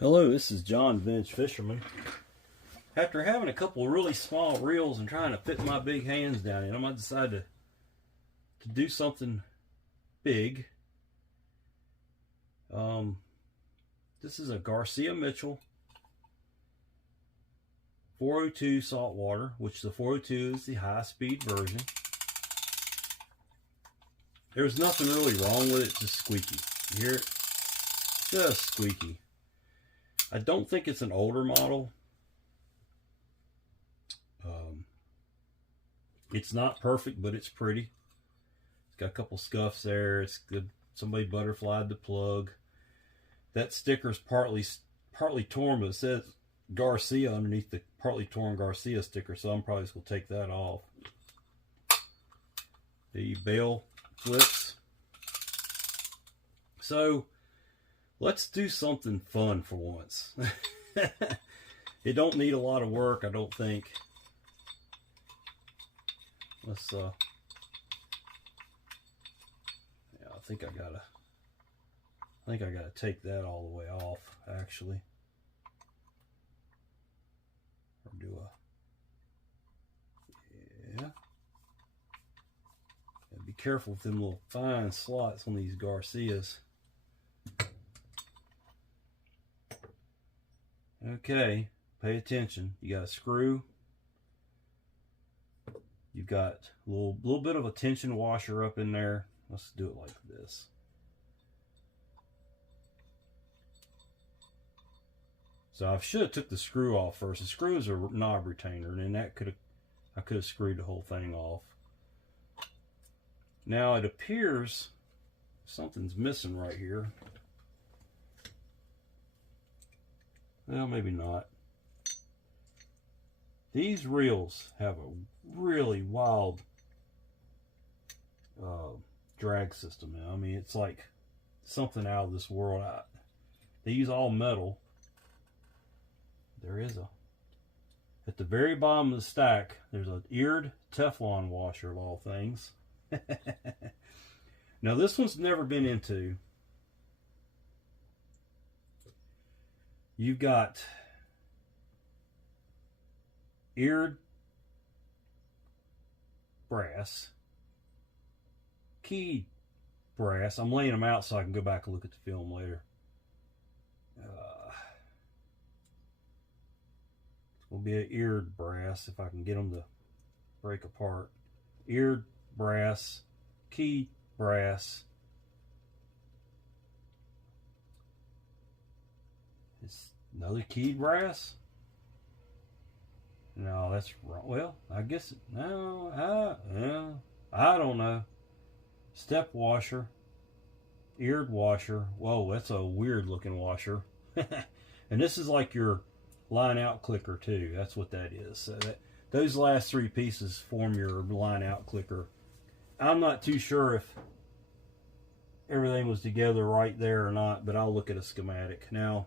Hello, this is John Vintage Fisherman. After having a couple of really small reels and trying to fit my big hands down in them, I decided to do something big. This is a Garcia Mitchell 402 Saltwater, which the 402 is the high-speed version. There's nothing really wrong with it, just squeaky. You hear it? Just squeaky. I don't think it's an older model. It's not perfect, but it's pretty. It's got a couple scuffs there. It's good. Somebody butterflied the plug. That sticker's partly torn, but it says Garcia underneath the partly torn Garcia sticker, so I'm probably just going to take that off. The bail flips. So let's do something fun for once. It don't need a lot of work, I don't think. Let's yeah, I think I gotta take that all the way off, actually. Or do yeah. Be careful with them little fine slots on these Garcias. Okay, pay attention. You got a screw. You've got a little bit of a tension washer up in there. Let's do it like this. So I should have took the screw off first. The screw is a knob retainer, and then I could have screwed the whole thing off. Now it appears something's missing right here. Well, maybe not. These reels have a really wild drag system now. I mean, it's like something out of this world. They use all metal. There is at the very bottom of the stack, there's an eared Teflon washer of all things. Now this one's never been into. You've got eared brass, keyed brass. I'm laying them out so I can go back and look at the film later. It's going to be an eared brass if I can get them to break apart. Eared brass, keyed brass. It's another keyed brass. No, that's wrong. Well, I guess no. I don't know. Step washer, eared washer. Whoa, that's a weird looking washer. And this is like your line out clicker too. That's what that is. So those last three pieces form your line out clicker. I'm not too sure if everything was together right there or not, but I'll look at a schematic. Now,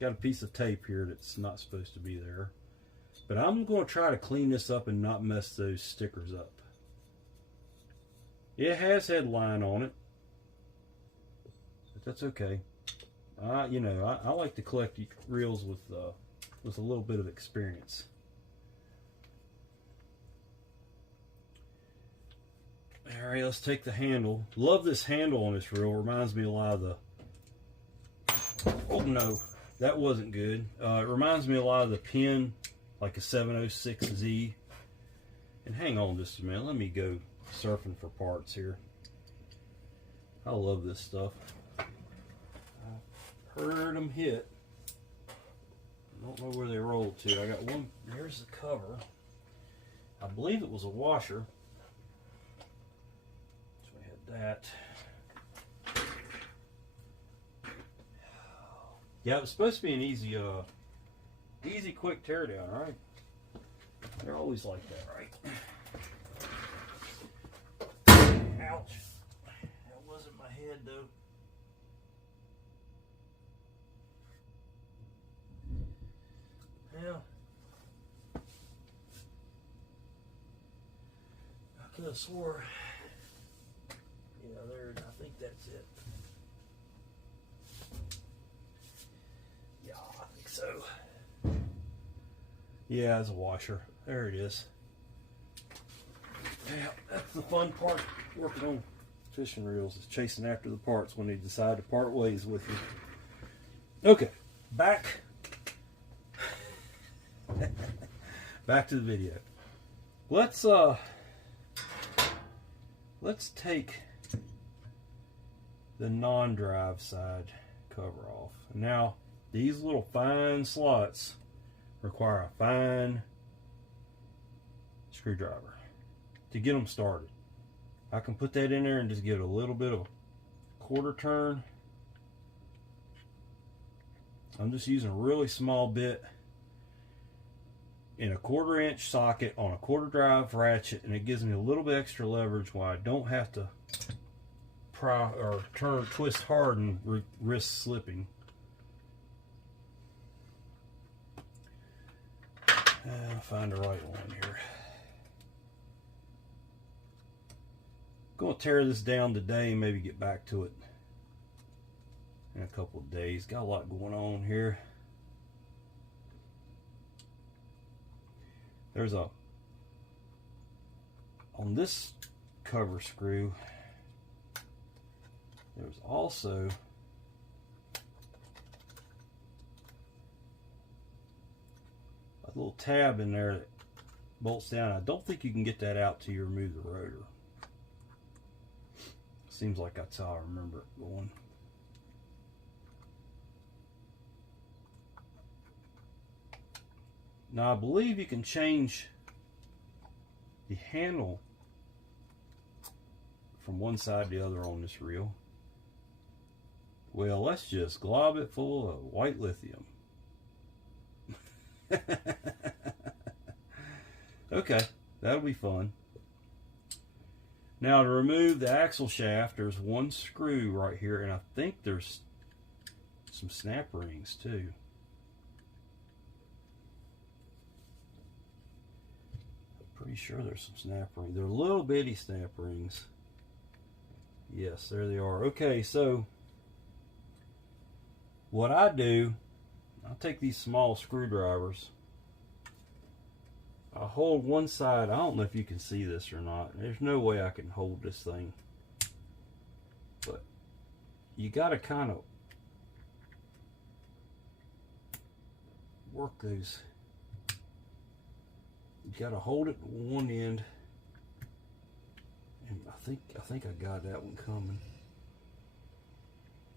got a piece of tape here that's not supposed to be there. But I'm going to try to clean this up and not mess those stickers up. It has headline on it, but that's okay. You know, I like to collect reels with a little bit of experience. All right, let's take the handle. Love this handle on this reel. Reminds me a lot of the. Oh no, that wasn't good. It reminds me a lot of the pin. Like a 706Z. And hang on just a minute. Let me go surfing for parts here. I love this stuff. I heard them hit. I don't know where they rolled to. I got one. Here's the cover. I believe it was a washer. So we had that. Yeah, it was supposed to be an easy quick teardown, right? They're always like that, right? Ouch. That wasn't my head, though. Yeah. I could have swore. Yeah, I think that's it. Yeah. Yeah, it's a washer. There it is. Yeah, that's the fun part working on fishing reels, is chasing after the parts when they decide to part ways with you. Okay, back to the video. Let's take the non-drive side cover off. Now, these little fine slots require a fine screwdriver to get them started. I can put that in there and just give it a little bit of a quarter turn. I'm just using a really small bit in a 1/4 inch socket on a 1/4 drive ratchet, and it gives me a little bit extra leverage while I don't have to pry or turn, twist hard and risk slipping. I'll find the right one here. Going to tear this down today, maybe get back to it in a couple of days. Got a lot going on here. There's on this cover screw, there's also a little tab in there that bolts down. I don't think you can get that out till you remove the rotor. Seems like that's how I remember it going. Now I believe you can change the handle from one side to the other on this reel. Well, let's just glob it full of white lithium. Okay, that'll be fun. Now to remove the axle shaft, there's one screw right here, and I think there's some snap rings too. I'm pretty sure there's some snap rings. They're little bitty snap rings. Yes, there they are. Okay, so what I do, I'll take these small screwdrivers. I'll hold one side. I don't know if you can see this or not. There's no way I can hold this thing. But you got to kind of work those. You got to hold it one end. And I think I got that one coming.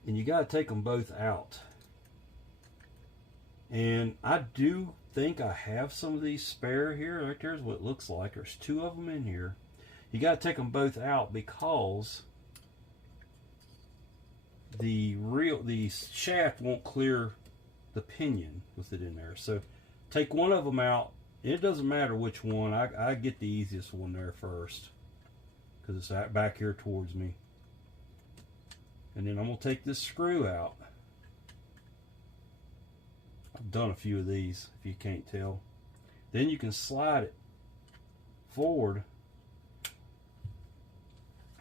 And you got to take them both out. And I do think I have some of these spare here. Right there's what it looks like. There's two of them in here. You got to take them both out because the shaft won't clear the pinion with it in there. So take one of them out. It doesn't matter which one. I get the easiest one there first because it's back here towards me. And then I'm going to take this screw out. I've done a few of these, if you can't tell. Then you can slide it forward,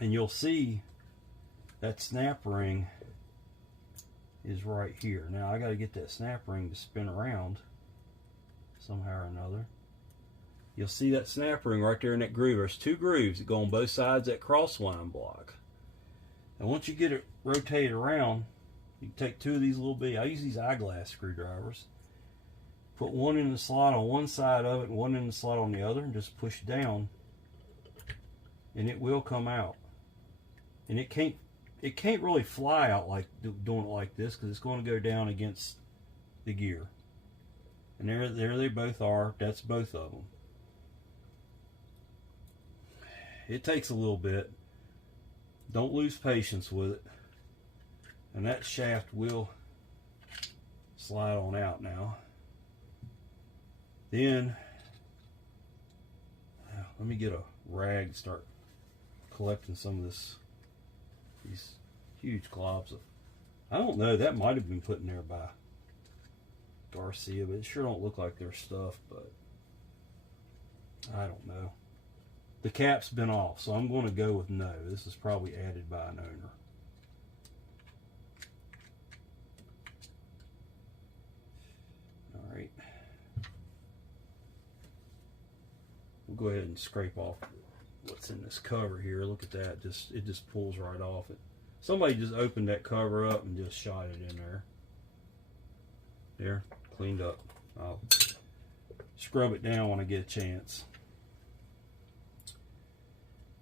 and you'll see that snap ring is right here. Now I got to get that snap ring to spin around somehow or another. You'll see that snap ring right there in that groove. There's two grooves that go on both sides of that crossline block. And once you get it rotated around, you can take two of these little bitty, I use these eyeglass screwdrivers, put one in the slot on one side of it and one in the slot on the other, and just push down, and it will come out. And it can't really fly out like doing it like this because it's going to go down against the gear. And there they both are. That's both of them. It takes a little bit. Don't lose patience with it. And that shaft will slide on out now. Then, let me get a rag and start collecting some of these huge globs of, I don't know, that might have been put in there by Garcia, but it sure don't look like their stuff, but I don't know. The cap's been off, so I'm going to go with no. This is probably added by an owner. Alright. we'll go ahead and scrape off what's in this cover here. Look at that. It just pulls right off it. Somebody just opened that cover up and just shot it in there. There, cleaned up. I'll scrub it down when I get a chance.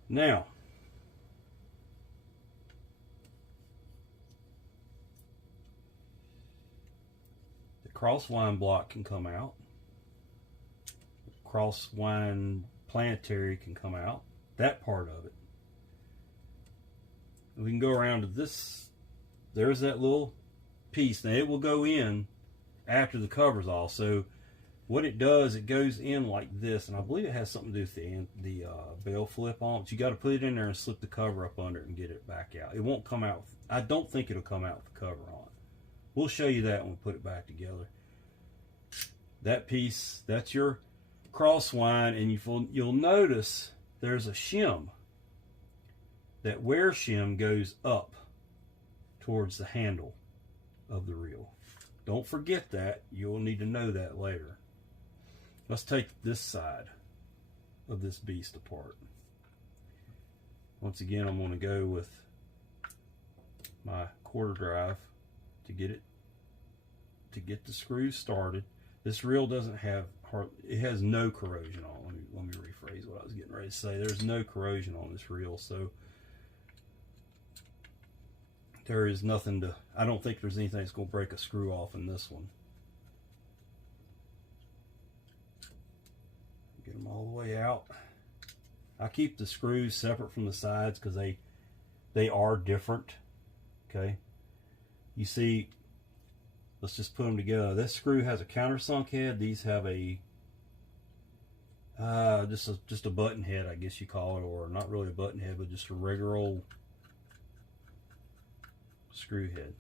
Now, the crosswind block can come out. Crosswind planetary can come out. That part of it. We can go around to this. There's that little piece. Now it will go in after the cover's off. So what it does, it goes in like this, and I believe it has something to do with the bell flip on. But you got to put it in there and slip the cover up under it and get it back out. It won't come out. I don't think it'll come out with the cover on. We'll show you that when we put it back together. That piece, that's your crosswind, and you'll notice there's a shim. That wear shim goes up towards the handle of the reel. Don't forget that. You'll need to know that later. Let's take this side of this beast apart. Once again, I'm going to go with my quarter drive to get the screws started. This reel doesn't have it has no corrosion on. Let me rephrase what I was getting ready to say. There's no corrosion on this reel, so there is nothing to. I don't think there's anything that's going to break a screw off in this one. Get them all the way out. I keep the screws separate from the sides because they are different. Okay, you see, let's just put them together. This screw has a countersunk head. These have a just a button head, I guess you call it, or not really a button head, but just a regular old screw head.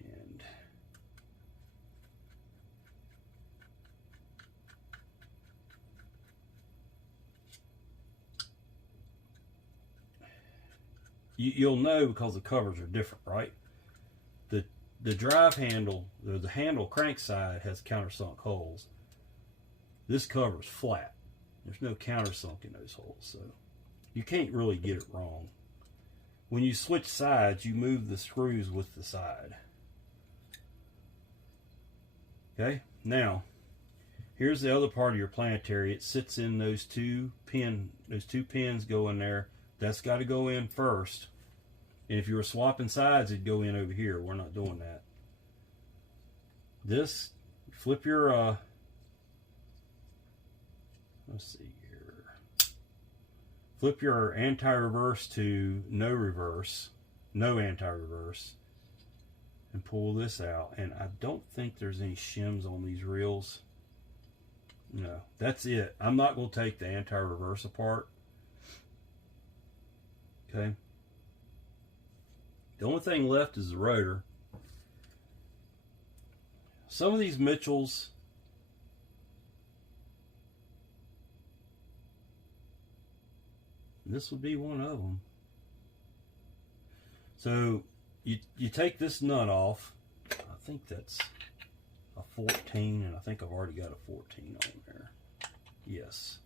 And you'll know because the covers are different, right? The drive handle, the handle crank side has countersunk holes. This cover is flat. There's no countersunk in those holes, so you can't really get it wrong. When you switch sides, you move the screws with the side. Okay, now here's the other part of your planetary. It sits in those two pins go in there. That's got to go in first. And if you were swapping sides, it'd go in over here. We're not doing that. This, flip your let's see here. Flip your anti-reverse to no reverse, no anti-reverse, and pull this out. And I don't think there's any shims on these reels. No, that's it. I'm not going to take the anti-reverse apart. Okay. The only thing left is the rotor. Some of these Mitchells, this would be one of them. So you take this nut off. I think that's a 14, and I think I've already got a 14 on there. Yes.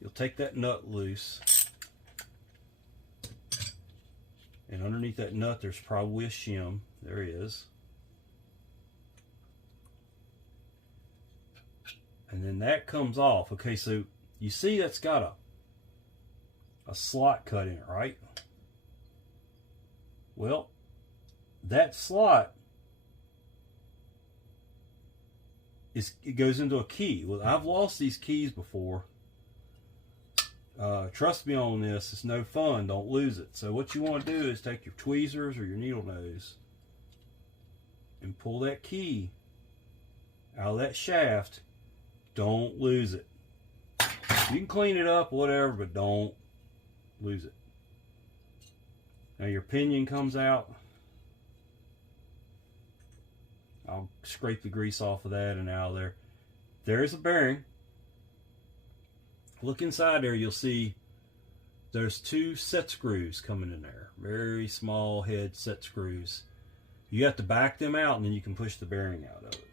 You'll take that nut loose. And underneath that nut, there's probably a shim. There he is. And then that comes off. Okay, so you see that's got a slot cut in it, right? Well, that slot it goes into a key. Well, I've lost these keys before. Trust me on this, it's no fun. Don't lose it. So what you want to do is take your tweezers or your needle nose and pull that key out of that shaft. Don't lose it. You can clean it up, whatever, but don't lose it. Now your pinion comes out. I'll scrape the grease off of that and out of there. There's a bearing. Look inside there, you'll see there's two set screws coming in there. Very small head set screws. You have to back them out, and then you can push the bearing out of it.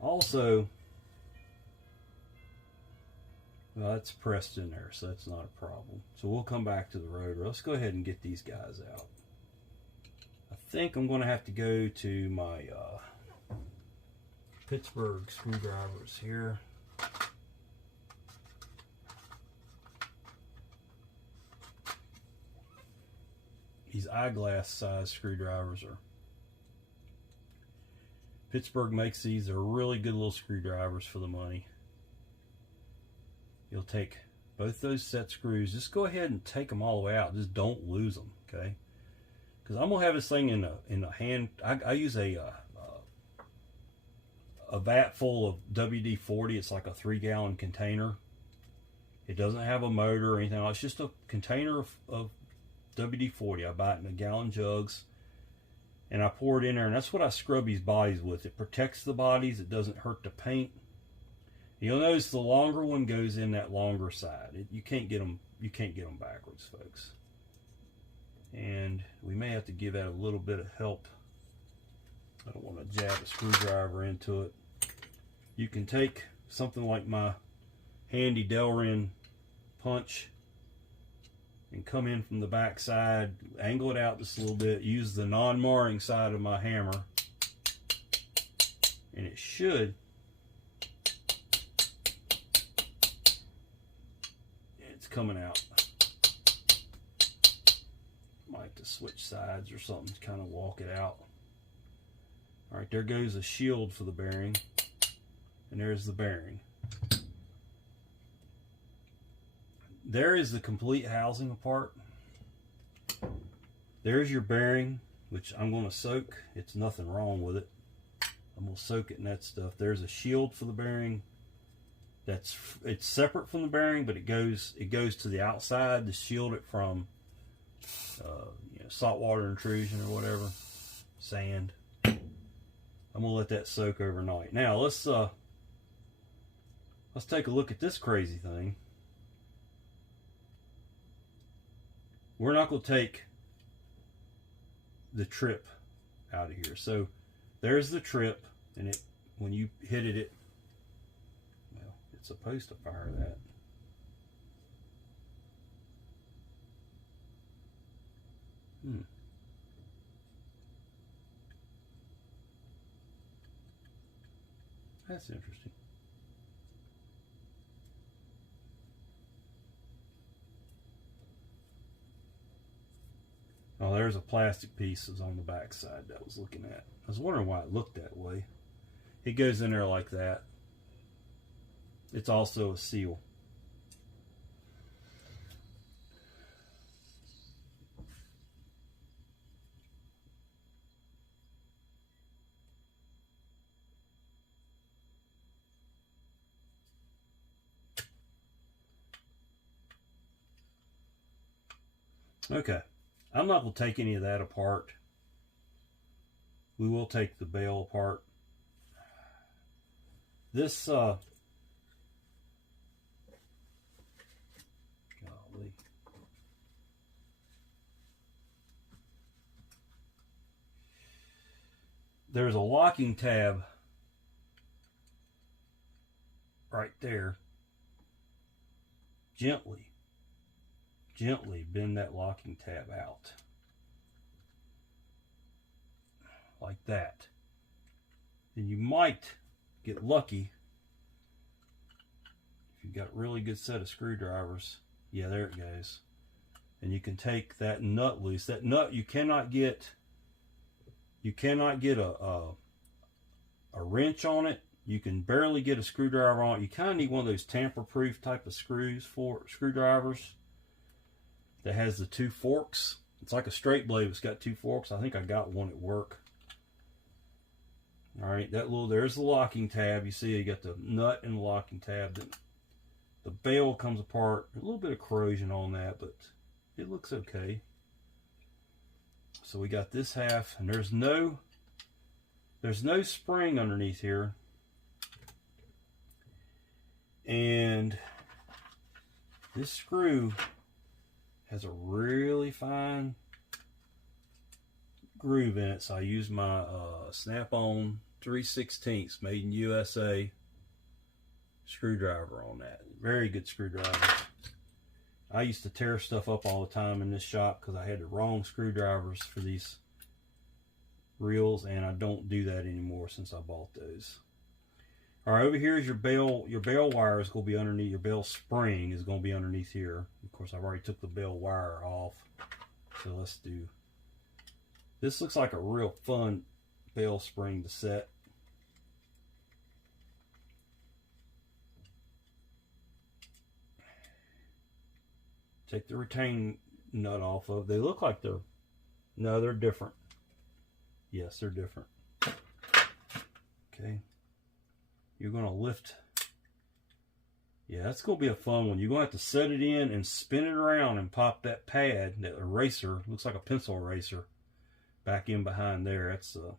Also, well, that's pressed in there, so that's not a problem. So we'll come back to the rotor. Let's go ahead and get these guys out. I think I'm going to have to go to my Pittsburgh screwdrivers here. These eyeglass size screwdrivers are Pittsburgh makes these. They're really good little screwdrivers for the money. You'll take both those set screws. Just go ahead and take them all the way out. Just don't lose them, okay? Because I'm gonna have this thing in a hand. I use a vat full of WD-40. It's like a 3-gallon container. It doesn't have a motor or anything. It's just a container of WD-40. I buy it in gallon jugs. And I pour it in there, and that's what I scrub these bodies with. It protects the bodies. It doesn't hurt the paint. You'll notice the longer one goes in that longer side. You can't get them. You can't get them backwards, folks. And we may have to give that a little bit of help. I don't want to jab a screwdriver into it. You can take something like my handy Delrin punch and come in from the back side, angle it out just a little bit, use the non-marring side of my hammer, and it should, it's coming out. Might have to switch sides or something to kind of walk it out. All right, there goes a shield for the bearing, and there's the bearing. There is the complete housing apart. There's your bearing, which I'm going to soak. It's nothing wrong with it. I'm going to soak it in that stuff. There's a shield for the bearing. It's separate from the bearing, but it goes to the outside to shield it from saltwater intrusion or whatever, sand. I'm going to let that soak overnight. Now let's take a look at this crazy thing. We're not going to take the trip out of here. So there's the trip, and when you hit it, well, it's supposed to fire that. That's interesting. Oh, there's a plastic piece that's on the back side that I was looking at. I was wondering why it looked that way. It goes in there like that. It's also a seal. Okay. I'm not going to take any of that apart. We will take the bail apart. This, golly. There's a locking tab right there. Gently bend that locking tab out. Like that. And you might get lucky if you've got a really good set of screwdrivers. Yeah, there it goes. And you can take that nut loose. That nut, you cannot get a wrench on it. You can barely get a screwdriver on it. You kind of need one of those tamper-proof type of screwdrivers that has the 2 forks. It's like a straight blade. It's got 2 forks. I think I got one at work. All right, there's the locking tab. You see, you got the nut and the locking tab. The bail comes apart. A little bit of corrosion on that, but it looks okay. So we got this half, and there's no spring underneath here. And this screw has a really fine groove in it, so I use my Snap-on 3/16 made in USA screwdriver on that. Very good screwdriver. I used to tear stuff up all the time in this shop because I had the wrong screwdrivers for these reels, and I don't do that anymore since I bought those. All right, over here is your bail. Your bail wire is going to be underneath. Your bail spring is going to be underneath here. Of course, I've already took the bail wire off. So let's do. This looks like a real fun bail spring to set. Take the retain nut off of. They look like they're. No, they're different. Yes, they're different. Okay. You're going to lift. Yeah, that's going to be a fun one. You're going to have to set it in and spin it around and pop that pad, that eraser, looks like a pencil eraser, back in behind there. That's going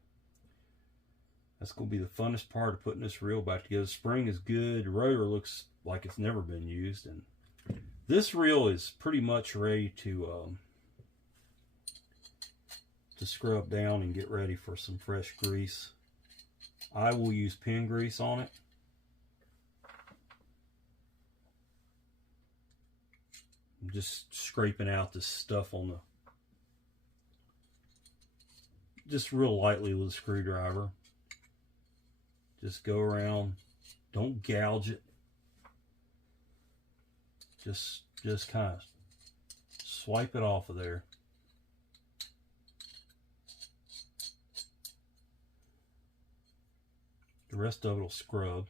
to be the funnest part of putting this reel back together. The spring is good. The rotor looks like it's never been used. And this reel is pretty much ready to scrub down and get ready for some fresh grease. I will use pin grease on it. I'm just scraping out this stuff on the, just real lightly with a screwdriver. Just go around, don't gouge it. Just kind of swipe it off of there. The rest of it will scrub.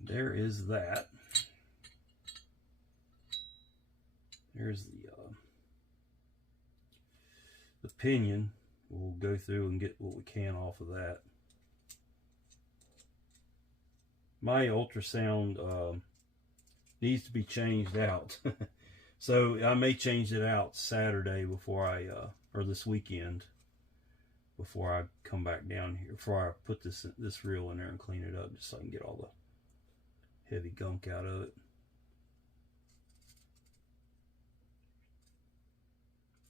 There is that. There's the pinion. We'll go through and get what we can off of that. My ultrasound needs to be changed out. So I may change it out Saturday before or this weekend, before I come back down here, before I put this reel in there and clean it up, just so I can get all the heavy gunk out of it.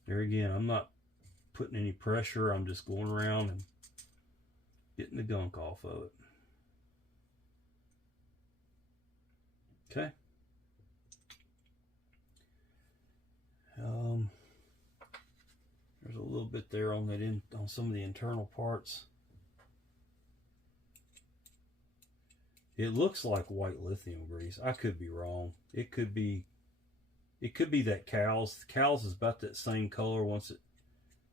There again, I'm not putting any pressure. I'm just going around and getting the gunk off of it. Okay. There's a little bit there on that on some of the internal parts. It looks like white lithium grease. I could be wrong. It could be that Cow's. Cow's is about that same color once it,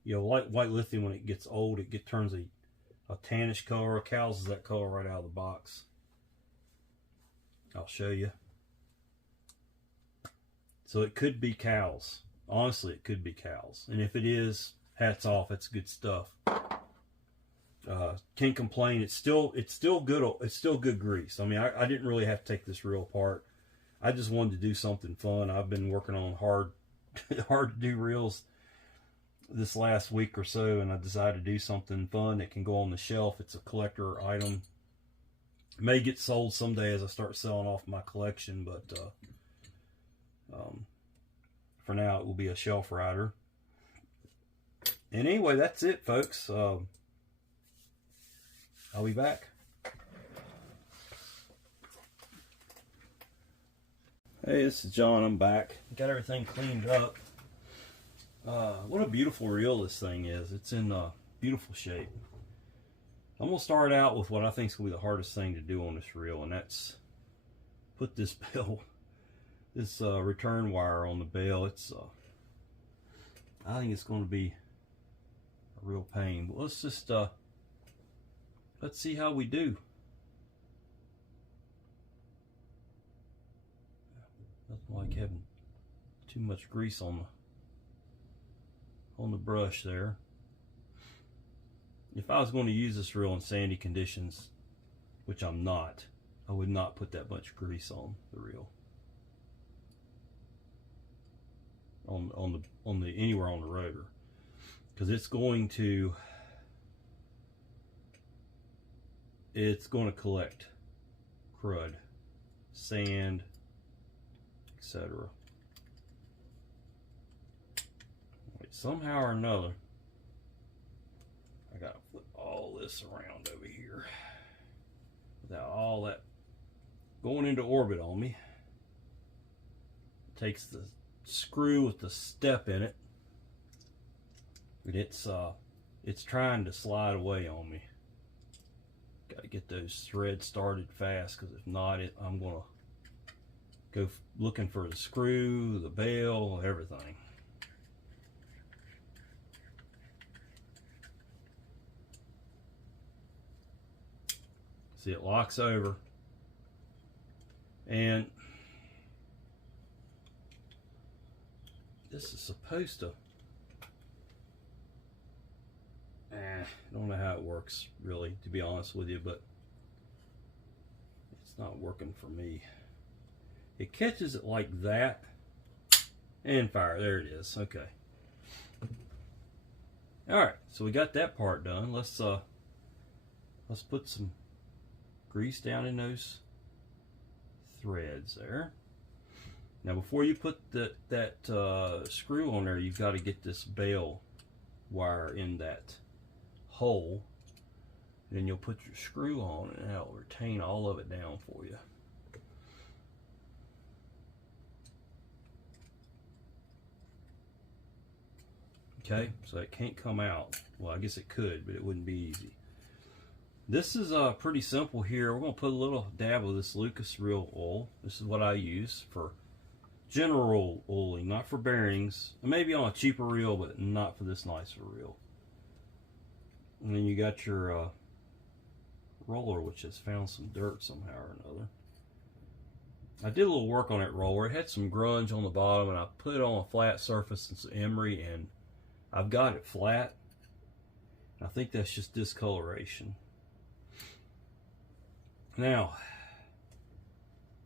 like white lithium, when it gets old, it turns a tannish color. Cow's is that color right out of the box. I'll show you. So it could be Cow's. Honestly, it could be Cow's. And if it is, hats off. It's good stuff. Can't complain. It's still good. It's still good grease. I mean, I didn't really have to take this reel apart. I just wanted to do something fun. I've been working on hard to do reels this last week or so, and I decided to do something fun that can go on the shelf. It's a collector item. It may get sold someday as I start selling off my collection, but for now it will be a shelf rider. And anyway, that's it, folks. I'll be back. Hey, this is John. I'm back. Got everything cleaned up. What a beautiful reel this thing is. It's in beautiful shape. I'm going to start out with what I think is going to be the hardest thing to do on this reel, and that's put this bail, this return wire on the bail. It's I think it's going to be a real pain. But let's just let's see how we do. Nothing like having too much grease on the brush there. If I was going to use this reel in sandy conditions, which I'm not, I would not put that much grease on the reel. On the anywhere on the rotor, because it's going to collect crud, sand, etc. Somehow or another, I gotta flip all this around over here without all that going into orbit on me. It takes the screw with the step in it, and it's trying to slide away on me. Got to get those threads started fast, because if not, I'm gonna go looking for the screw, the bail, everything. See, it locks over, and this is supposed to, I don't know how it works really, to be honest with you, but it's not working for me. It catches it like that and fire. There it is. Okay. All right, so we got that part done. Let's put some grease down in those threads there. Now, before you put that screw on there, you've got to get this bail wire in that hole. Then you'll put your screw on, and that'll retain all of it down for you. Okay, so it can't come out. Well, I guess it could, but it wouldn't be easy. This is pretty simple here. We're going to put a little dab of this Lucas Reel oil. This is what I use for general oiling, not for bearings. Maybe on a cheaper reel, but not for this nicer reel. And then you got your roller, which has found some dirt somehow or another. I did a little work on that roller. It had some grunge on the bottom, and I put it on a flat surface and some emery, and I've got it flat. I think that's just discoloration. Now,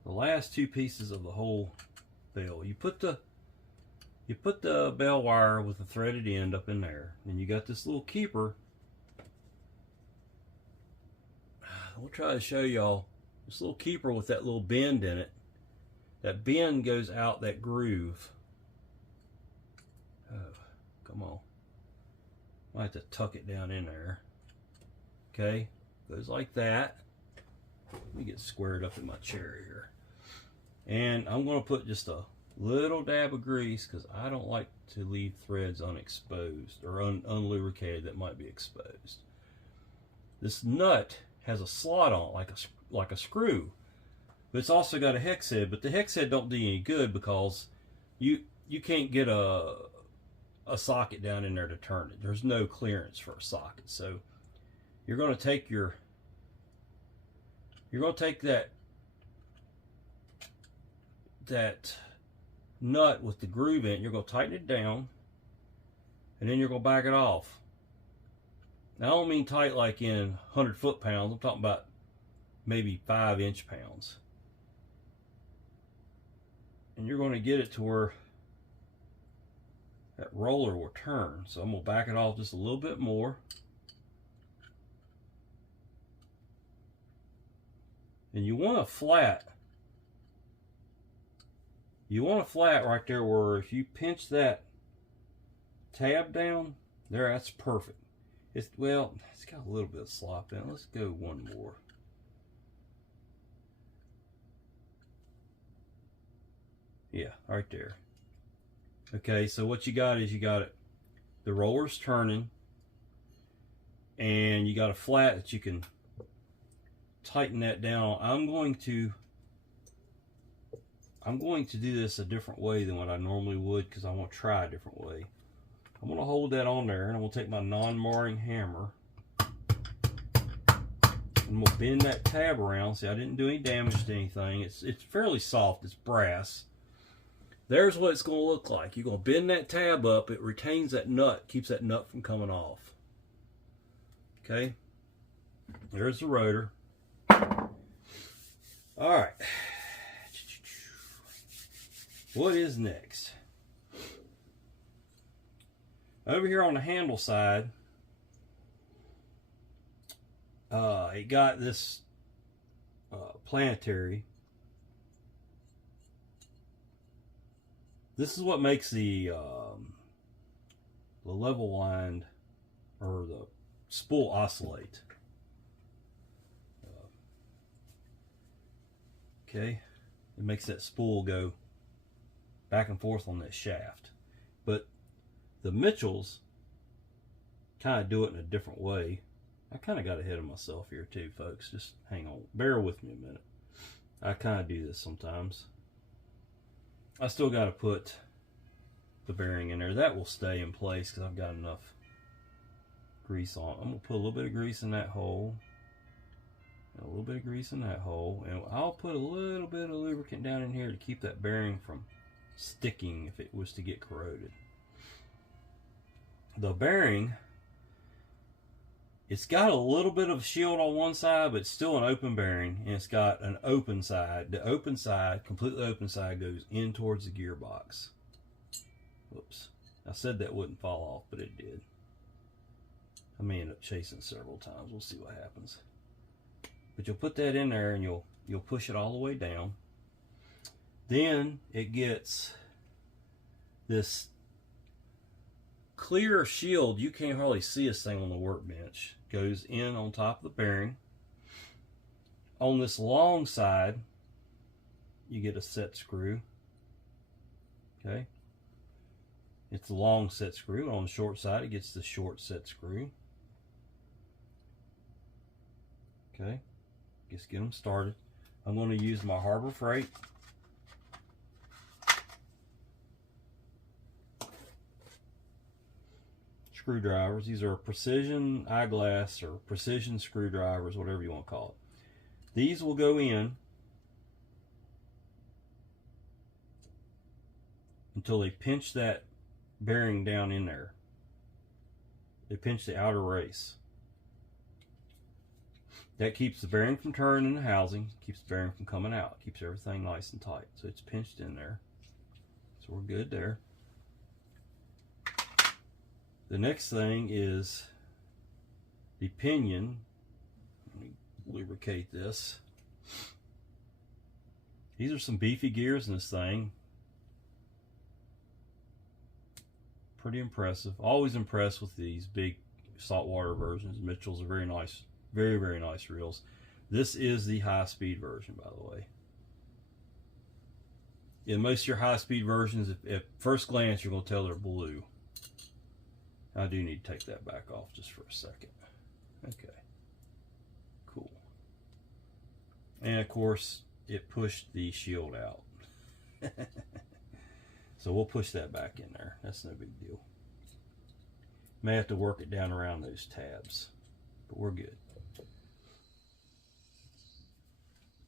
the last two pieces of the whole bail, you put the bail wire with the threaded end up in there, and you got this little keeper. I'll try to show y'all this little keeper with that little bend in it. That bend goes out that groove. Oh, come on. Might have to tuck it down in there. Okay, goes like that. Let me get squared up in my chair here. And I'm going to put just a little dab of grease, because I don't like to leave threads unexposed or unlubricated that might be exposed. This nut has a slot on it, like a screw, but it's also got a hex head. But the hex head don't do you any good, because you can't get a socket down in there to turn it. There's no clearance for a socket. So you're going to take that nut with the groove in it, you're going to tighten it down, and then you're going to back it off. Now, I don't mean tight like in 100 foot-pounds. I'm talking about maybe 5 inch-pounds. And you're going to get it to where that roller will turn. So I'm going to back it off just a little bit more. And you want a flat. You want a flat right there where if you pinch that tab down, there, that's perfect. It's got a little bit of slop in it. Let's go one more. Yeah, right there. Okay, so what you got is the roller's turning, and you got a flat that you can tighten that down. I'm going to do this a different way than what I normally would, because I want to try a different way. I'm going to hold that on there, and I'm going to take my non-marring hammer, and I'm going to bend that tab around. See, I didn't do any damage to anything. It's fairly soft. It's brass. There's what it's going to look like. You're going to bend that tab up. It retains that nut, keeps that nut from coming off. Okay? There's the rotor. All right. What is next? Over here on the handle side, it got this planetary. This is what makes the level line or the spool oscillate. Okay, it makes that spool go back and forth on that shaft. But the Mitchells kind of do it in a different way. I kind of got ahead of myself here too, folks. Just hang on. Bear with me a minute. I kind of do this sometimes. I still got to put the bearing in there. That will stay in place because I've got enough grease on. I'm going to put a little bit of grease in that hole. A little bit of grease in that hole. And I'll put a little bit of lubricant down in here to keep that bearing from sticking if it was to get corroded. The bearing, it's got a little bit of shield on one side, but it's still an open bearing, and it's got an open side. The open side, completely open side, goes in towards the gearbox. Whoops. I said that wouldn't fall off, but it did. I may end up chasing several times. We'll see what happens. But you'll put that in there, and you'll push it all the way down. Then it gets this clear shield. You can't hardly see this thing on the workbench. Goes in on top of the bearing. On this long side, you get a set screw. Okay. It's the long set screw. On the short side, it gets the short set screw. Okay. Just get them started. I'm going to use my Harbor Freight screwdrivers. These are precision eyeglass or precision screwdrivers, whatever you want to call it. These will go in until they pinch that bearing down in there. They pinch the outer race. That keeps the bearing from turning in the housing, keeps the bearing from coming out, keeps everything nice and tight. So it's pinched in there. So we're good there. The next thing is the pinion. Let me lubricate this. These are some beefy gears in this thing. Pretty impressive. Always impressed with these big saltwater versions. Mitchell's are very nice. Very, very nice reels. This is the high-speed version, by the way. In most of your high-speed versions, at first glance, you're going to tell they're blue. I do need to take that back off just for a second. Okay. Cool. And, of course, it pushed the shield out. So we'll push that back in there. That's no big deal. May have to work it down around those tabs, but we're good.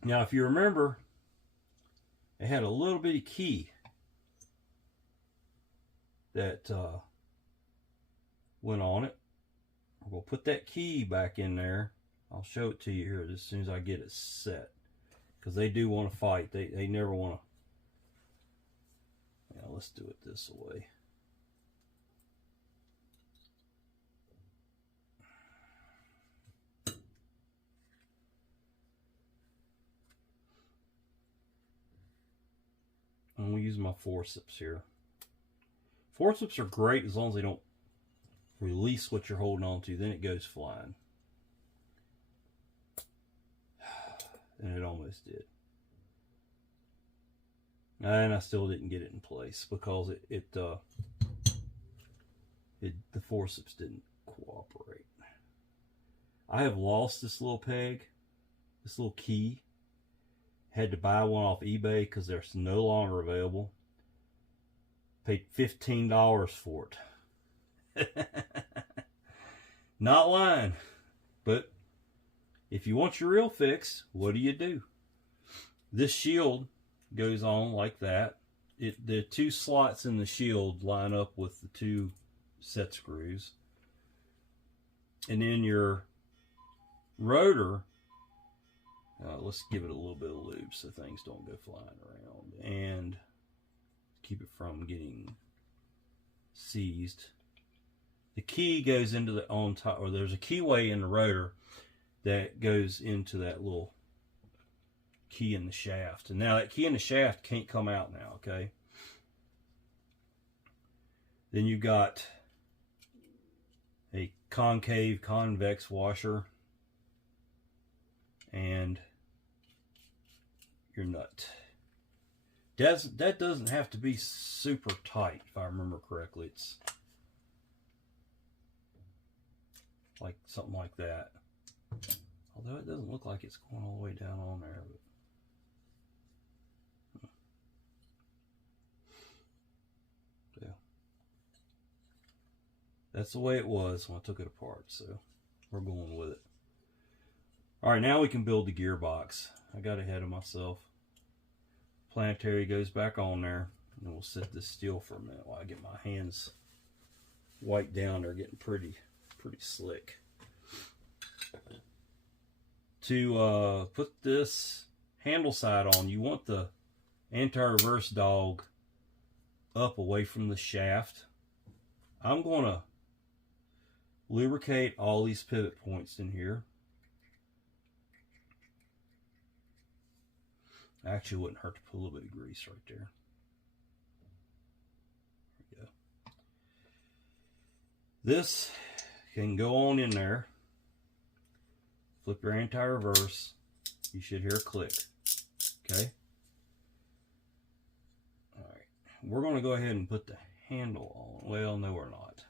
Now, if you remember, it had a little bitty key that went on it. We'll put that key back in there. I'll show it to you here as soon as I get it set, because they do want to fight. They never want to. Now let's do it this way. I'm going to use my forceps here. Forceps are great as long as they don't release what you're holding on to. Then it goes flying. And it almost did. And I still didn't get it in place because the forceps didn't cooperate. I have lost this little peg, this little key. Had to buy one off eBay because they're no longer available. Paid $15 for it. Not lying. But if you want your reel fixed, what do? This shield goes on like that. The two slots in the shield line up with the two set screws. And then your rotor, let's give it a little bit of lube so things don't go flying around and keep it from getting seized. the key goes into the on top, or there's a keyway in the rotor that goes into that little key in the shaft. And now that key in the shaft can't come out now, okay? Then you've got a concave convex washer and your nut. That doesn't have to be super tight, if I remember correctly. It's like something like that. Although it doesn't look like it's going all the way down on there. But yeah. That's the way it was when I took it apart, so we're going with it. Alright, now we can build the gearbox. I got ahead of myself. Planetary goes back on there, and we'll set this still for a minute while I get my hands wiped down. They're getting pretty slick. To put this handle side on, you want the anti-reverse dog up away from the shaft. I'm going to lubricate all these pivot points in here. Actually, it wouldn't hurt to put a little bit of grease right there. There we go. This can go on in there. Flip your anti-reverse. You should hear a click. Okay? Alright. We're going to go ahead and put the handle on. Well, no, we're not.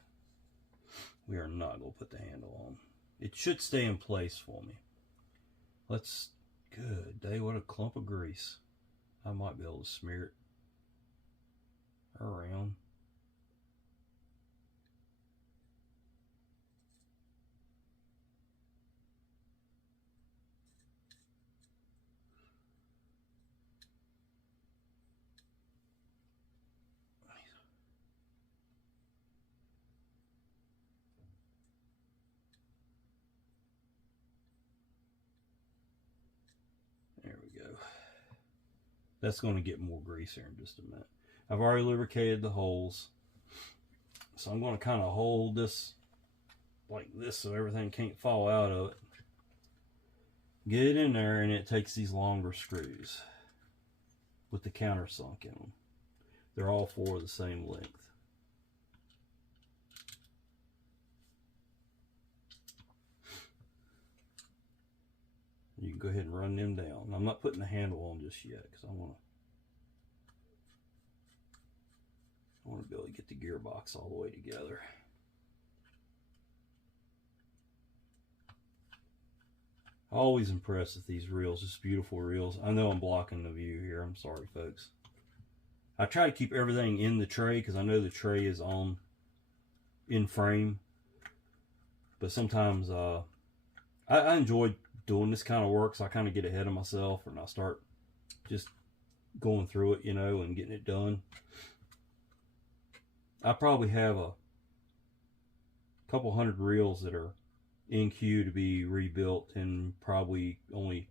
We are not going to put the handle on. It should stay in place for me. Let's... Good day, what a clump of grease. I might be able to smear it around. There we go. That's going to get more grease here in just a minute. I've already lubricated the holes. So I'm going to kind of hold this like this so everything can't fall out of it. Get it in there, and it takes these longer screws with the countersunk in them. They're all four the same length. You can go ahead and run them down. I'm not putting the handle on just yet because I want to be able to get the gearbox all the way together. Always impressed with these reels, just beautiful reels. I know I'm blocking the view here. I'm sorry, folks. I try to keep everything in the tray because I know the tray is on in frame. But sometimes I enjoy doing this kind of work, so I kind of get ahead of myself and I start just going through it, you know, and getting it done. I probably have a couple hundred reels that are in queue to be rebuilt, and probably only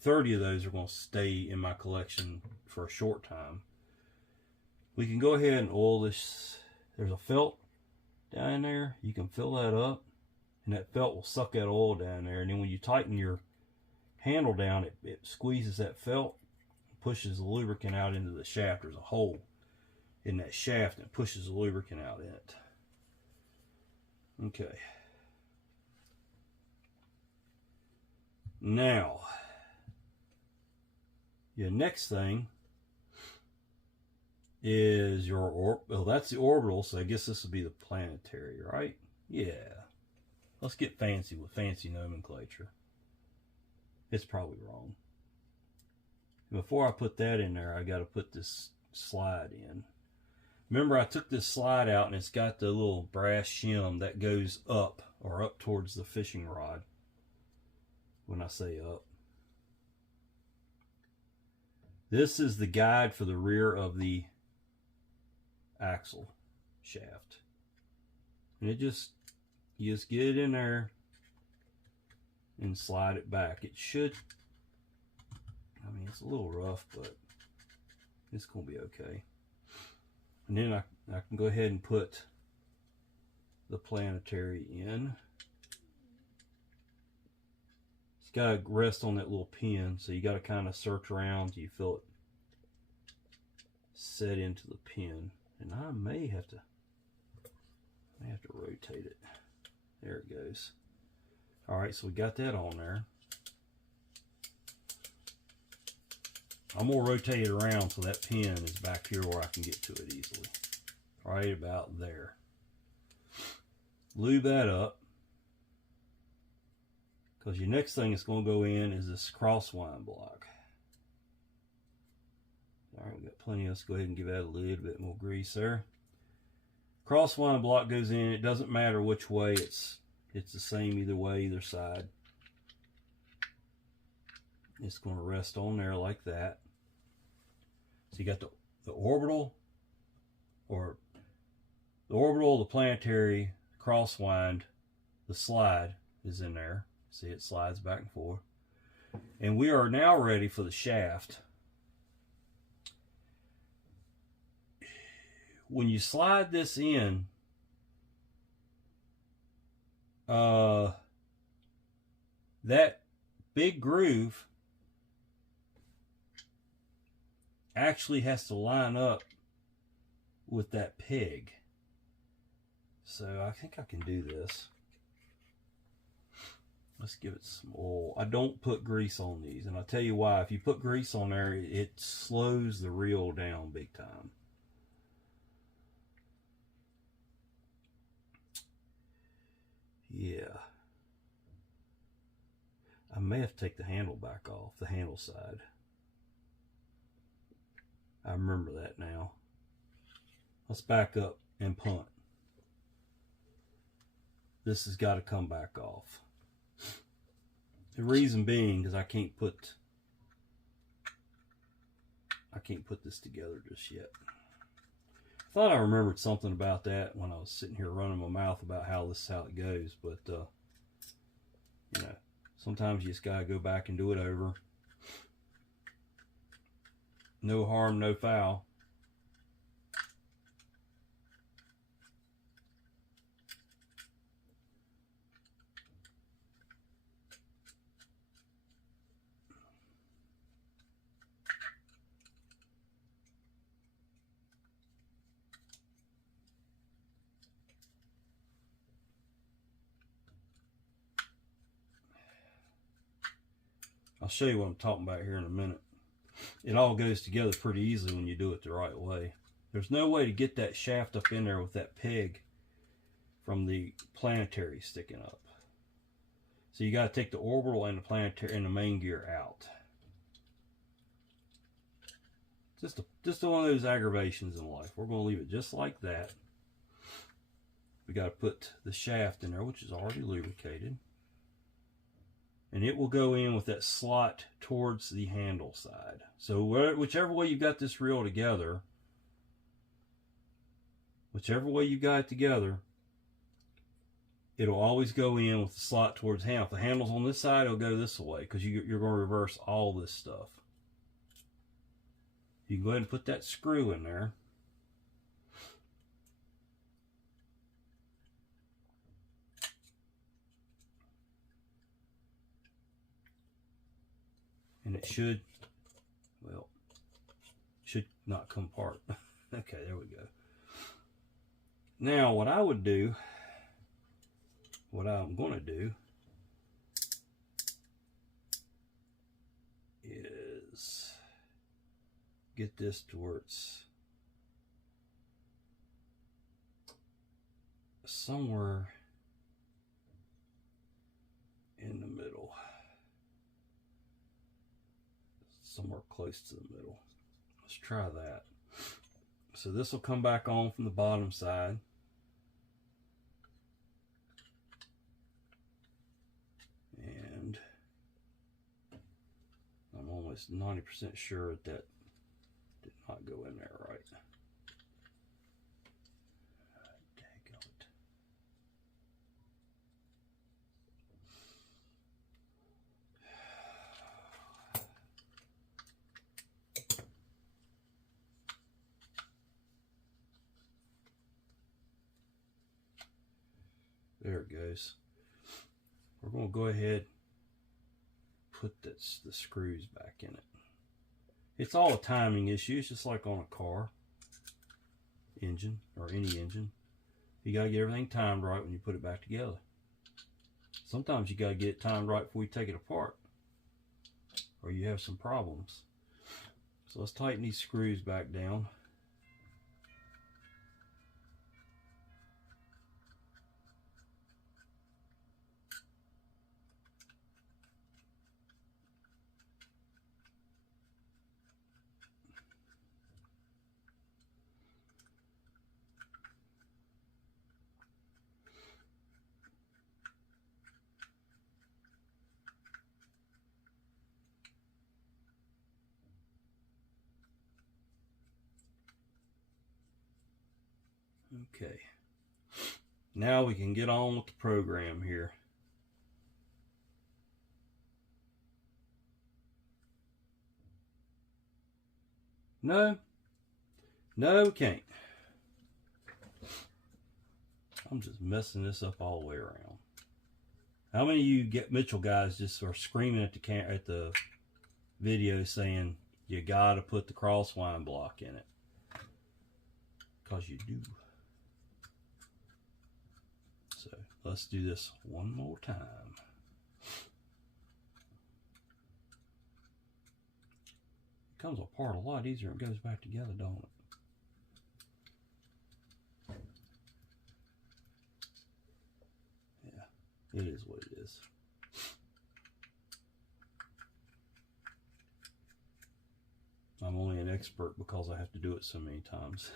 30 of those are going to stay in my collection for a short time. We can go ahead and oil this. There's a felt down there. You can fill that up, and that felt will suck that oil down there. And then when you tighten your handle down, it squeezes that felt, pushes the lubricant out into the shaft. There's a hole in that shaft and it pushes the lubricant out in it. Okay. Now, your next thing is your well, that's the orbital, so I guess this will be the planetary, right? Yeah. Let's get fancy with fancy nomenclature. It's probably wrong. Before I put that in there, I got to put this slide in. Remember, I took this slide out and it's got the little brass shim that goes up, or up towards the fishing rod. When I say up. This is the guide for the rear of the axle shaft. And you just get it in there and slide it back. It should, I mean, it's a little rough, but it's going to be okay. And then I can go ahead and put the planetary in. It's got to rest on that little pin, so you got to kind of search around till you feel it set into the pin. And I may have to rotate it. There it goes. All right, so we got that on there. I'm gonna rotate it around so that pin is back here where I can get to it easily. Right about there. Lube that up, because your next thing that's going to go in is this cross wind block. All right, we've got plenty. Let's go ahead and give that a little bit more grease there. Cross wind block goes in. It doesn't matter which way. It's the same either way, either side. It's going to rest on there like that. So you got the orbital, or the orbital, the planetary, crosswind, the slide is in there. See, it slides back and forth. And we are now ready for the shaft. When you slide this in, that big groove actually has to line up with that peg. So I think I can do this. Let's give it some oil. I don't put grease on these, and I'll tell you why. If you put grease on there, it slows the reel down big time. Yeah. I may have to take the handle back off, the handle side. I remember that now. Let's back up and punt. This has got to come back off. The reason being is I can't put this together just yet. I thought I remembered something about that when I was sitting here running my mouth about how it goes, but you know, sometimes you just gotta go back and do it over. No harm, no foul. I'll show you what I'm talking about here in a minute. It all goes together pretty easily when you do it the right way. There's no way to get that shaft up in there with that peg from the planetary sticking up. So you got to take the orbital and the planetary and the main gear out. Just one of those aggravations in life. We're going to leave it just like that. We got to put the shaft in there, which is already lubricated. And it will go in with that slot towards the handle side. So whichever way you got this reel together, it'll always go in with the slot towards the handle. If the handle's on this side, it'll go this way, because you're going to reverse all this stuff. You can go ahead and put that screw in there. And it should not come apart. Okay, there we go. Now, what I'm going to do is get this to where it's somewhere in the middle. Somewhere close to the middle. Let's try that. So this will come back on from the bottom side. And I'm almost 90% sure that did not go in there right. Daggone it. There it goes. We're going to go ahead, put the screws back in it. It's all a timing issue. It's just like on a car engine or any engine. You got to get everything timed right when you put it back together. Sometimes you got to get it timed right before you take it apart, or you have some problems. So let's tighten these screws back down. Okay, now we can get on with the program here. No, we can't. I'm just messing this up all the way around. How many of you Mitchell guys just are screaming at the video saying you gotta put the crosswind block in it? Because you do. So let's do this one more time. It comes apart a lot easier and goes back together, don't it? Yeah, it is what it is. I'm only an expert because I have to do it so many times.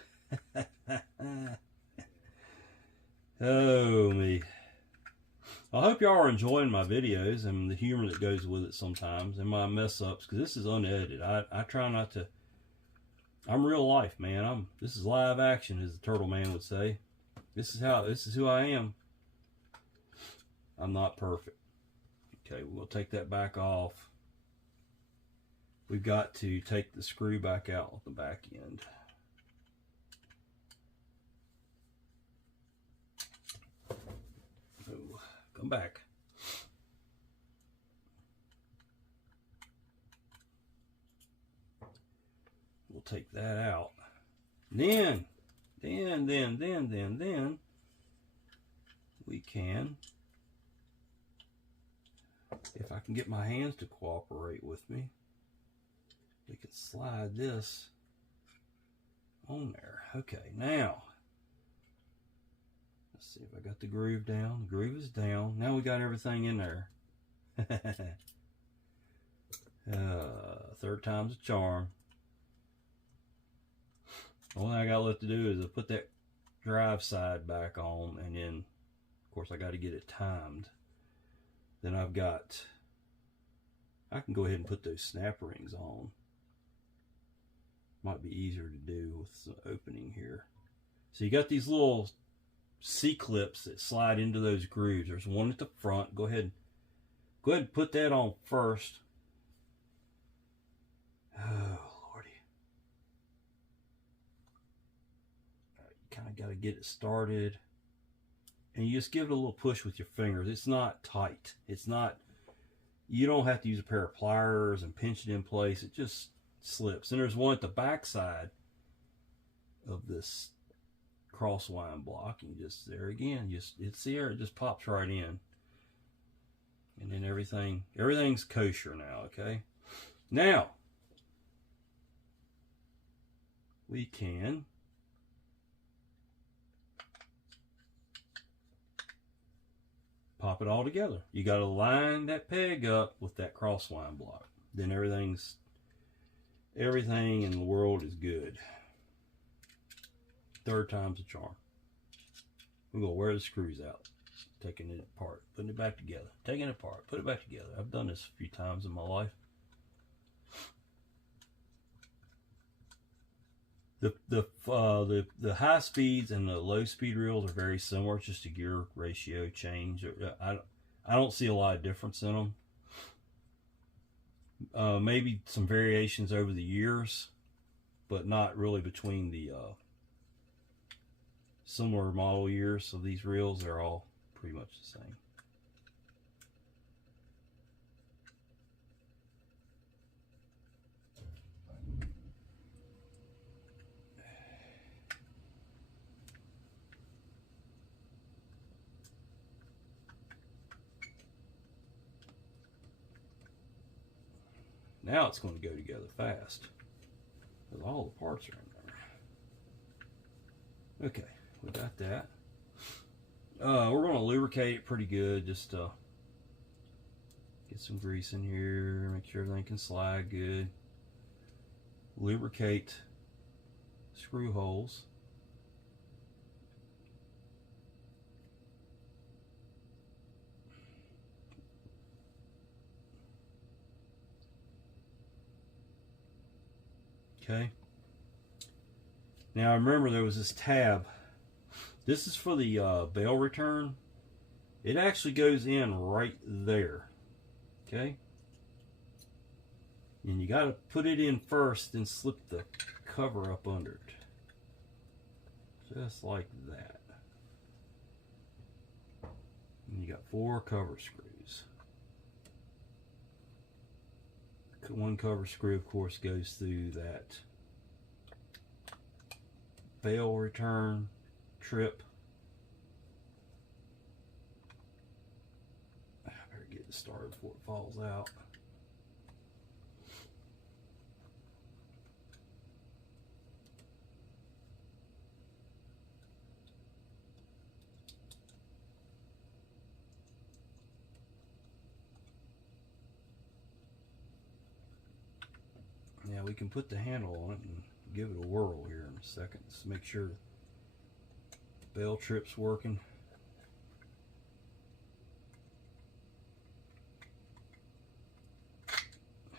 Oh me. I hope y'all are enjoying my videos and the humor that goes with it sometimes, and my mess ups, because this is unedited. I try not to. I'm real life, man. This is live action, as the Turtle Man would say. This is who I am. I'm not perfect. Okay, we'll take that back off. We've got to take the screw back out of the back end. Oh, come back. We'll take that out. Then we can, if I can get my hands to cooperate with me, we can slide this on there. Okay, now let's see if I got the groove down. The groove is down. Now we got everything in there. Third time's a charm. The only thing I got left to do is put that drive side back on, and then of course I got to get it timed. Then I can go ahead and put those snap rings on. Might be easier to do with the opening here. So you got these little C-clips that slide into those grooves. There's one at the front. Go ahead and put that on first. Oh Lordy. Right, you kind of got to get it started. And you just give it a little push with your fingers. It's not tight. It's not, you don't have to use a pair of pliers and pinch it in place. It just slips. And there's one at the back side of this crosswind block. And just, there again, it's there. It just pops right in. And then everything's kosher now, okay? Now, we can pop it all together. You got to line that peg up with that crosswind block. Then everything in the world is good. Third time's a charm. We're going to wear the screws out. Taking it apart, putting it back together. Taking it apart, put it back together. I've done this a few times in my life. The high speeds and the low speed reels are very similar. It's just a gear ratio change. I don't see a lot of difference in them. Maybe some variations over the years, but not really between the similar model years. So these reels are all pretty much the same. Now it's going to go together fast because all the parts are in there. Okay, we got that. We're going to lubricate it pretty good, just to get some grease in here, make sure everything can slide good. Lubricate screw holes. Okay. Now remember, there was this tab. This is for the bail return. It actually goes in right there. Okay. And you got to put it in first, then slip the cover up under it. Just like that. And you got 4 cover screws. One cover screw, of course, goes through that bail return trip. I better get it started before it falls out. Now we can put the handle on it and give it a whirl here in a second. Just make sure the bell trip's working.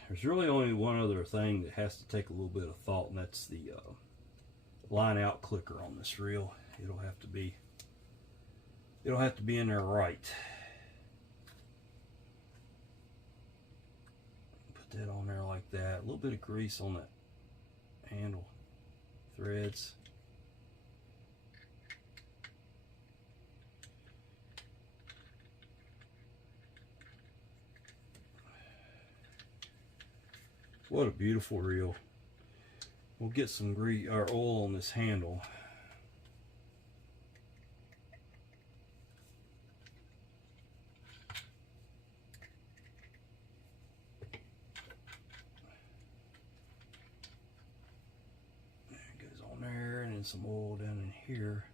There's really only one other thing that has to take a little bit of thought, and that's the line out clicker on this reel. It'll have to be in there right. That on there like that. A little bit of grease on that handle threads. What a beautiful reel. We'll get some grease or oil on this handle. Some oil down in here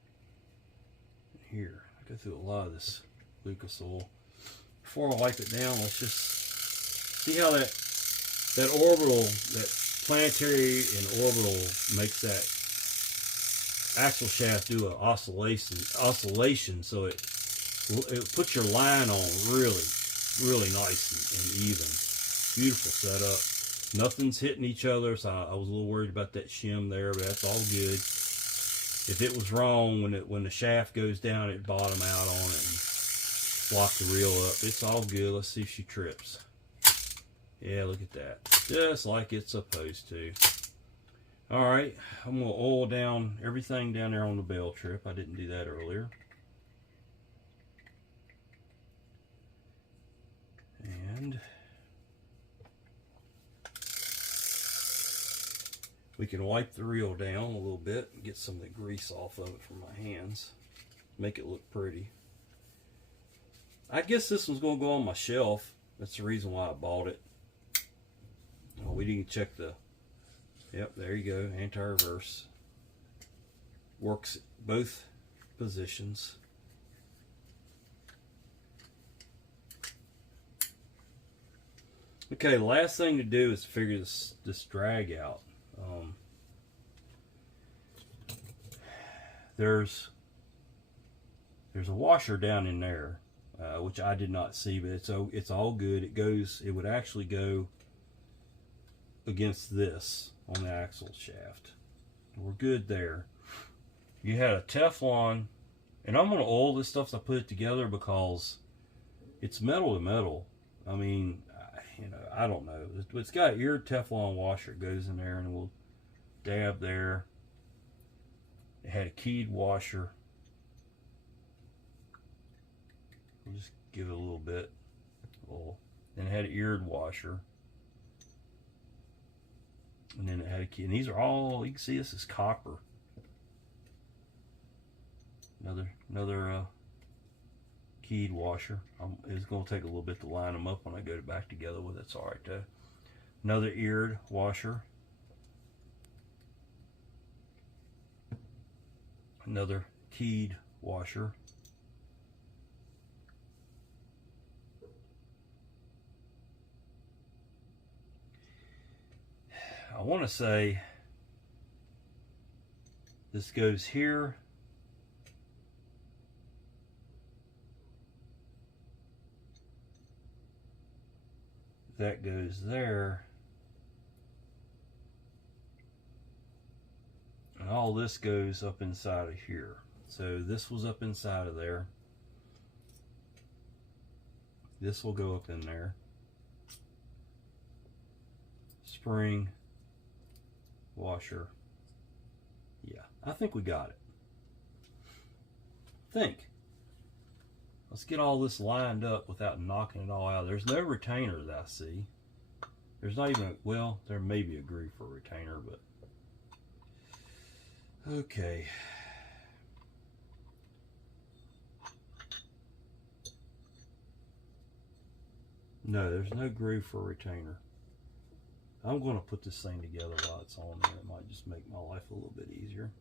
and here. I go through a lot of this Lucas oil. Before I wipe it down, let's just see how that orbital, that planetary and orbital makes that axle shaft do an oscillation, so it puts your line on really nice and even. Beautiful setup. Nothing's hitting each other, so I was a little worried about that shim there, but that's all good. If it was wrong, when the shaft goes down, it bottom out on it and lock the reel up. It's all good. Let's see if she trips. Yeah, look at that. Just like it's supposed to. Alright, I'm going to oil down everything down there on the bell trip. I didn't do that earlier. And we can wipe the reel down a little bit and get some of the grease off of it from my hands. Make it look pretty. I guess this one's going to go on my shelf. That's the reason why I bought it. Oh, we didn't check the... Yep, there you go. Anti-reverse. Works both positions. Okay, the last thing to do is figure this drag out. There's a washer down in there, which I did not see, but it's all good. It would actually go against this on the axle shaft. We're good there. You had a Teflon, and I'm going to oil this stuff as I put it together because it's metal to metal. I mean, I don't know. It's got an eared Teflon washer. It goes in there and we'll dab there. It had a keyed washer. Just give it a little bit. Then it had an eared washer. And then it had a key. And these are all, you can see this is copper. Another keyed washer. It's going to take a little bit to line them up when I go back together with it. It's alright though. Another eared washer. Another keyed washer. I want to say this goes here. That goes there. And all this goes up inside of here. So this was up inside of there. This will go up in there. Spring, washer. Yeah, I think we got it. Let's get all this lined up without knocking it all out. There's no retainer that I see. There's not even well, there may be a groove for a retainer, but okay. No, there's no groove for a retainer. I'm going to put this thing together while it's on there. It might just make my life a little bit easier.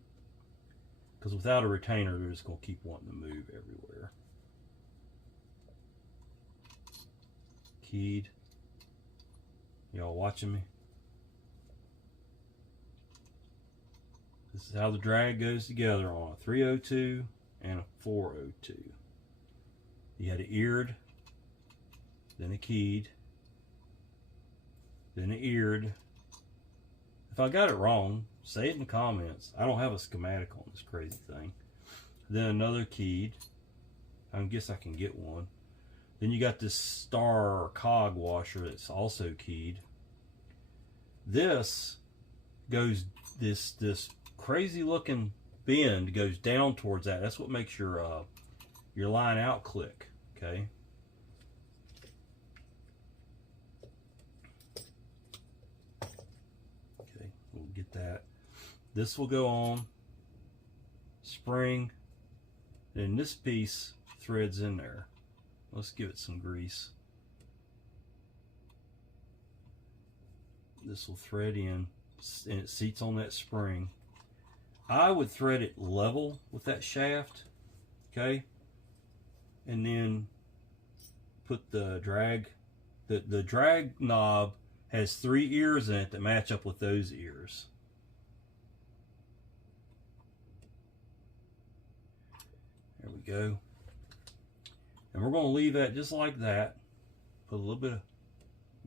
Because without a retainer, they're just going to keep wanting to move everywhere. Keyed. Y'all watching me? This is how the drag goes together on a 302 and a 402. You had an eared, then a keyed, then an eared. If I got it wrong, say it in the comments. I don't have a schematic on this crazy thing. Then another keyed. I guess I can get one. Then you got this star or cog washer that's also keyed. This goes, this crazy looking bend goes down towards that. That's what makes your line out click. Okay. Okay, we'll get that. This will go on spring, and this piece threads in there. Let's give it some grease. This will thread in, and it seats on that spring. I would thread it level with that shaft, okay? And then put the drag, the drag knob has 3 ears in it that match up with those ears. There we go. And we're going to leave that just like that. Put a little bit of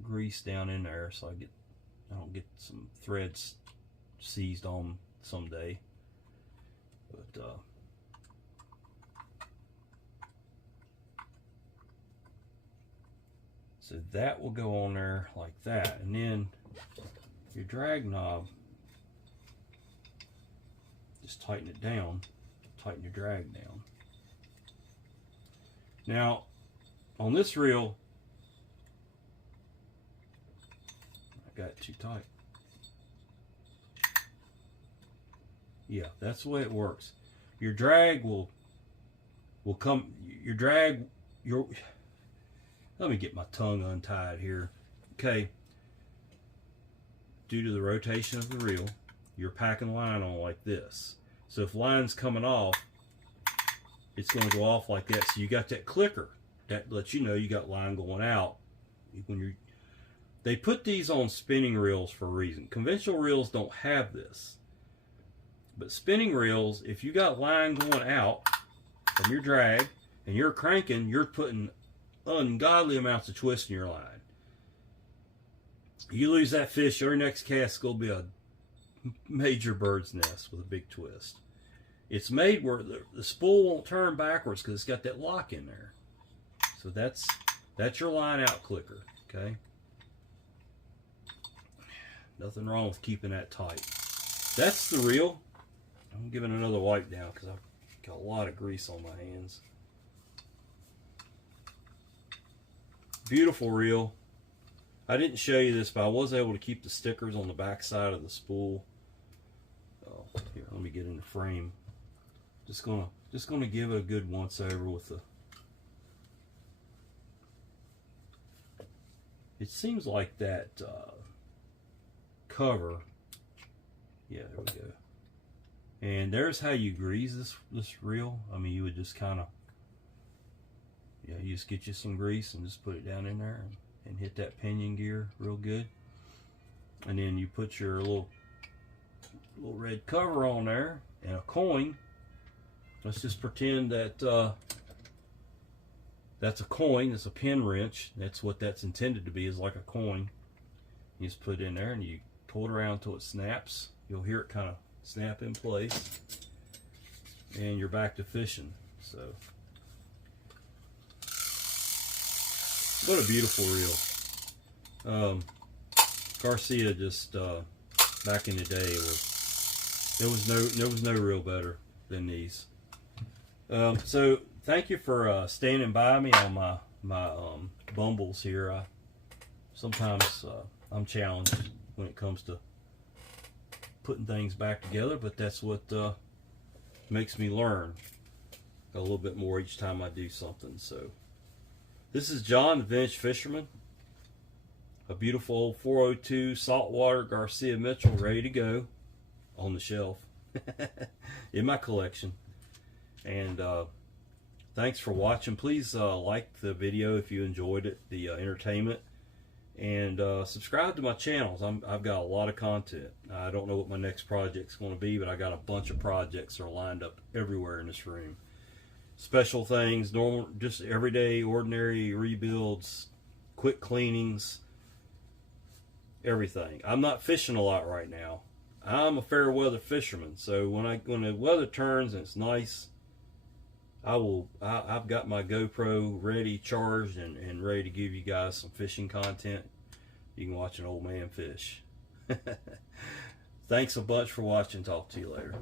grease down in there so I don't get some threads seized on someday. But so that will go on there like that, and then your drag knob, just tighten it down, tighten your drag down. Now, on this reel, I got it too tight. Yeah, that's the way it works. Your drag will come, your drag, let me get my tongue untied here. Okay. Due to the rotation of the reel, you're packing line on like this. So if line's coming off, it's going to go off like that. So you got that clicker that lets you know you got line going out. They put these on spinning reels for a reason. Conventional reels don't have this. But spinning reels, if you got line going out from your drag and you're cranking, you're putting ungodly amounts of twist in your line. You lose that fish, your next cast is going to be a major bird's nest with a big twist. It's made where the spool won't turn backwards because it's got that lock in there. So that's your line out clicker, okay? Nothing wrong with keeping that tight. That's the reel. I'm giving another wipe down because I've got a lot of grease on my hands. beautiful reel. I didn't show you this, but I was able to keep the stickers on the back side of the spool. Oh, here, let me get in the frame. Just gonna give it a good once over with the. It seems like that cover. Yeah, there we go. And there's how you grease this reel. I mean, you would just kind of, yeah, you just get you some grease and just put it down in there and hit that pinion gear real good. And then you put your little red cover on there and a coin. Let's just pretend that that's a coin. It's a pin wrench. That's what that's intended to be, is like a coin. You just put it in there and you pull it around until it snaps. You'll hear it kind of snap in place, and you're back to fishing. So, what a beautiful reel. Garcia just back in the day there was no reel better than these. So thank you for standing by me on my bumbles here. Sometimes I'm challenged when it comes to putting things back together, but that's what makes me learn a little bit more each time I do something. So this is John, the Vintage Fisherman. A beautiful old 402 Saltwater Garcia Mitchell, ready to go on the shelf in my collection. And thanks for watching. Please like the video if you enjoyed it, the entertainment. And subscribe to my channels. I've got a lot of content. I don't know what my next project's going to be, but I got a bunch of projects that are lined up everywhere in this room. Special things, normal, just everyday, ordinary rebuilds, quick cleanings, everything. I'm not fishing a lot right now. I'm a fair weather fisherman, so when the weather turns and it's nice, I've got my GoPro ready, charged, and ready to give you guys some fishing content. You can watch an old man fish. Thanks a bunch for watching. Talk to you later.